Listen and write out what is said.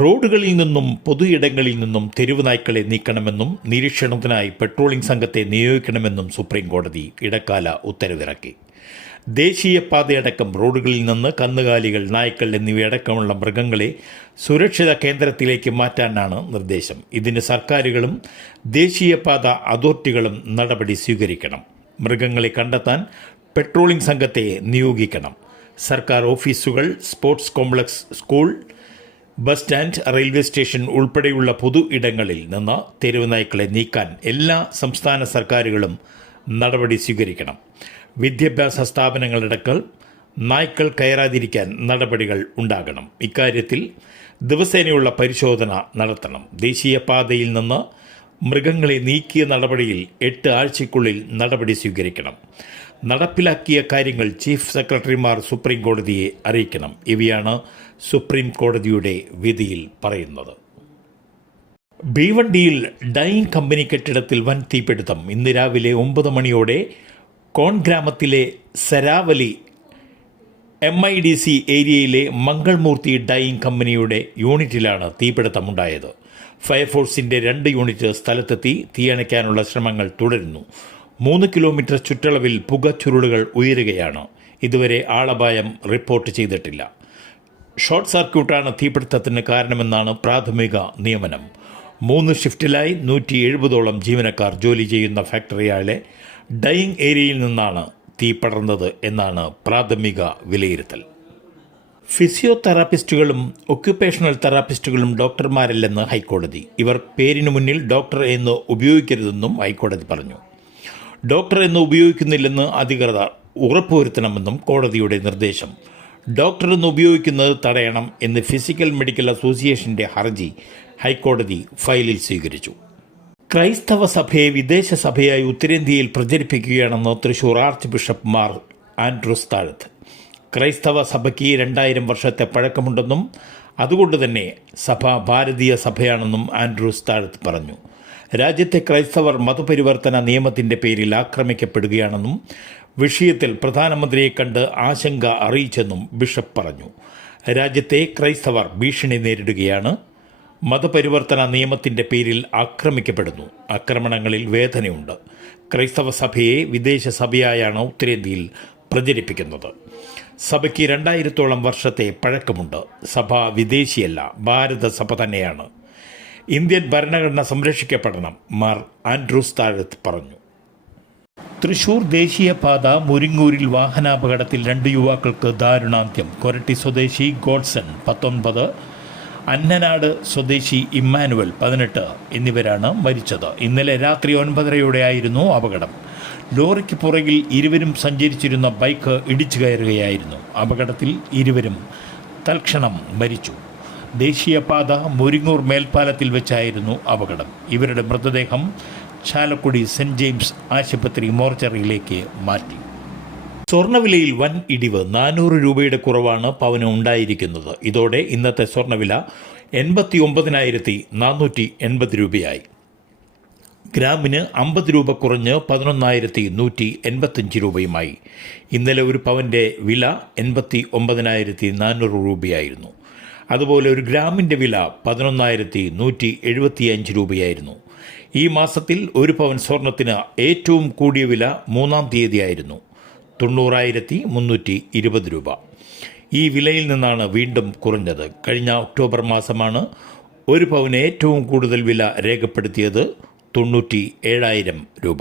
റോഡുകളിൽ നിന്നും പൊതുയിടങ്ങളിൽ നിന്നും തെരുവ് നായ്ക്കളെ നീക്കണമെന്നും നിരീക്ഷണത്തിനായി പെട്രോളിംഗ് സംഘത്തെ നിയോഗിക്കണമെന്നും സുപ്രീംകോടതി ഇടക്കാല ഉത്തരവിറക്കി. ദേശീയപാതയടക്കം റോഡുകളിൽ നിന്ന് കന്നുകാലികൾ, നായ്ക്കൾ എന്നിവയടക്കമുള്ള മൃഗങ്ങളെ സുരക്ഷിത കേന്ദ്രത്തിലേക്ക് മാറ്റാനാണ് നിർദ്ദേശം. ഇതിന് സർക്കാരുകളും ദേശീയപാത അതോറിറ്റികളും നടപടി സ്വീകരിക്കണം. മൃഗങ്ങളെ കണ്ടെത്താൻ പെട്രോളിംഗ് സംഘത്തെ നിയോഗിക്കണം. സർക്കാർ ഓഫീസുകൾ, sports complex, school, bus stand, railway station ഉൾപ്പെടെയുള്ള പൊതു ഇടങ്ങളിൽ നിന്ന് തെരുവ് നായ്ക്കളെ നീക്കാൻ എല്ലാ സംസ്ഥാന സർക്കാരുകളും നടപടി സ്വീകരിക്കണം. വിദ്യാഭ്യാസ സ്ഥാപനങ്ങളടക്കം നായ്ക്കൾ കയറാതിരിക്കാൻ നടപടികൾ ഉണ്ടാകണം. ഇക്കാര്യത്തിൽ ദിവസേനയുള്ള പരിശോധന നടത്തണം. ദേശീയപാതയിൽ നിന്ന് മൃഗങ്ങളെ നീക്കിയ നടപടിയിൽ 8 ആഴ്ചയ്ക്കുള്ളിൽ നടപടി സ്വീകരിക്കണം. നടപ്പിലാക്കിയ കാര്യങ്ങൾ ചീഫ് സെക്രട്ടറിമാർ സുപ്രീം കോടതിയെ അറിയിക്കണം. ഇവയാണ് സുപ്രീം കോടതിയുടെ വിധിയിൽ പറയുന്നത്. ഭീവണ്ടിയിൽ ഡൈയിങ് കമ്പനി കെട്ടിടത്തിൽ വൻ തീപിടുത്തം. ഇന്ന് രാവിലെ 9 മണിയോടെ കോൺ ഗ്രാമത്തിലെ സരാവലി MIDC ഏരിയയിലെ മംഗൾമൂർത്തി ഡൈയിങ് കമ്പനിയുടെ യൂണിറ്റിലാണ് തീപിടുത്തമുണ്ടായത്. ഫയർഫോഴ്സിൻ്റെ 2 യൂണിറ്റ് സ്ഥലത്തെത്തി തീയണയ്ക്കാനുള്ള ശ്രമങ്ങൾ തുടരുന്നു. 3 കിലോമീറ്റർ ചുറ്റളവിൽ പുകച്ചുരുളുകൾ ഉയരുകയാണ്. ഇതുവരെ ആളപായം റിപ്പോർട്ട് ചെയ്തിട്ടില്ല. ഷോർട്ട് സർക്യൂട്ടാണ് തീപിടുത്തത്തിന് കാരണമെന്നാണ് പ്രാഥമിക നിഗമനം. 3 ഷിഫ്റ്റിലായി 170ഓളം ജീവനക്കാർ ജോലി ചെയ്യുന്ന ഫാക്ടറിയാലെ ഡൈയിങ് ഏരിയയിൽ നിന്നാണ് തീ പടർന്നത് എന്നാണ് പ്രാഥമിക വിലയിരുത്തൽ. ഫിസിയോതെറാപ്പിസ്റ്റുകളും ഒക്യുപേഷണൽ തെറാപ്പിസ്റ്റുകളും ഡോക്ടർമാരല്ലെന്ന് ഹൈക്കോടതി. ഇവർ പേരിനു മുന്നിൽ ഡോക്ടർ എന്ന് ഉപയോഗിക്കരുതെന്നും ഹൈക്കോടതി പറഞ്ഞു. ഡോക്ടർ എന്ന് ഉപയോഗിക്കുന്നില്ലെന്ന് അധികൃതർ ഉറപ്പുവരുത്തണമെന്നും കോടതിയുടെ നിർദ്ദേശം. ഡോക്ടർ എന്ന് ഉപയോഗിക്കുന്നത് തടയണം എന്ന് ഫിസിക്കൽ മെഡിക്കൽ അസോസിയേഷൻ്റെ ഹർജി ഹൈക്കോടതി ഫയലിൽ സ്വീകരിച്ചു. ക്രൈസ്തവ സഭയെ വിദേശ സഭയായി ഉത്തരേന്ത്യയിൽ പ്രചരിപ്പിക്കുകയാണെന്ന് തൃശൂർ ആർച്ച് ബിഷപ്പ് മാർ ആൻഡ്രൂസ് താഴത്ത്. ക്രൈസ്തവ സഭയ്ക്ക് 2000 വർഷത്തെ പഴക്കമുണ്ടെന്നും അതുകൊണ്ട് തന്നെ സഭ ഭാരതീയ സഭയാണെന്നും ആൻഡ്രൂസ് താഴത്ത് പറഞ്ഞു. രാജ്യത്തെ ക്രൈസ്തവർ മതപരിവർത്തന നിയമത്തിൻ്റെ പേരിൽ ആക്രമിക്കപ്പെടുകയാണെന്നും വിഷയത്തിൽ പ്രധാനമന്ത്രിയെ കണ്ട് ആശങ്ക അറിയിച്ചെന്നും ബിഷപ്പ് പറഞ്ഞു. രാജ്യത്തെ ക്രൈസ്തവർ ഭീഷണി നേരിടുകയാണ്. മതപരിവർത്തന നിയമത്തിൻ്റെ പേരിൽ ആക്രമിക്കപ്പെടുന്നു. ആക്രമണങ്ങളിൽ വേദനയുണ്ട്. ക്രൈസ്തവ സഭയെ വിദേശ സഭയായാണ് ഉത്തരേന്ത്യയിൽ പ്രചരിപ്പിക്കുന്നത്. സഭയ്ക്ക് 2000ഓളം വർഷത്തെ പഴക്കമുണ്ട്. സഭ വിദേശിയല്ല, ഭാരത സഭ തന്നെയാണ്. ഇന്ത്യൻ ഭരണഘടന സംരക്ഷിക്കപ്പെടണം, മാർ ആൻഡ്രൂസ് താഴത്ത് പറഞ്ഞു. തൃശൂർ ദേശീയപാത മുരിങ്ങൂരിൽ വാഹനാപകടത്തിൽ 2 യുവാക്കൾക്ക് ദാരുണാന്ത്യം. കൊരട്ടി സ്വദേശി ഗോഡ്സൺ 19, അന്നനാട് സ്വദേശി ഇമ്മാനുവൽ 18 എന്നിവരാണ് മരിച്ചത്. ഇന്നലെ രാത്രി 9:30യോടെയായിരുന്നു അപകടം. ലോറിക്ക് പുറകിൽ ഇരുവരും സഞ്ചരിച്ചിരുന്ന ബൈക്ക് ഇടിച്ചു കയറുകയായിരുന്നു. അപകടത്തിൽ ഇരുവരും തൽക്ഷണം മരിച്ചു. ദേശീയപാത മുരിങ്ങൂർ മേൽപ്പാലത്തിൽ വെച്ചായിരുന്നു അപകടം. ഇവരുടെ മൃതദേഹം ചാലക്കുടി സെൻറ് ജെയിംസ് ആശുപത്രി മോർച്ചറിയിലേക്ക് മാറ്റി. സ്വർണ്ണവിലയിൽ വൻ ഇടിവ്. 400 രൂപയുടെ കുറവാണ് പവന് ഉണ്ടായിരിക്കുന്നത്. ഇതോടെ ഇന്നത്തെ സ്വർണ്ണവില 89,480 രൂപയായി. ഗ്രാമിന് 50 രൂപ കുറഞ്ഞ് 11,185 രൂപയുമായി. ഇന്നലെ ഒരു പവൻ്റെ വില 89,400 രൂപയായിരുന്നു. അതുപോലെ ഒരു ഗ്രാമിൻ്റെ വില 11,175 രൂപയായിരുന്നു. ഈ മാസത്തിൽ ഒരു പവൻ സ്വർണത്തിന് ഏറ്റവും കൂടിയ വില 3-ാം തീയതിയായിരുന്നു, 90,320 രൂപ. ഈ വിലയിൽ നിന്നാണ് വീണ്ടും കുറഞ്ഞത്. കഴിഞ്ഞ ഒക്ടോബർ മാസമാണ് ഒരു പവന് ഏറ്റവും കൂടുതൽ വില രേഖപ്പെടുത്തിയത്, 97,000 രൂപ.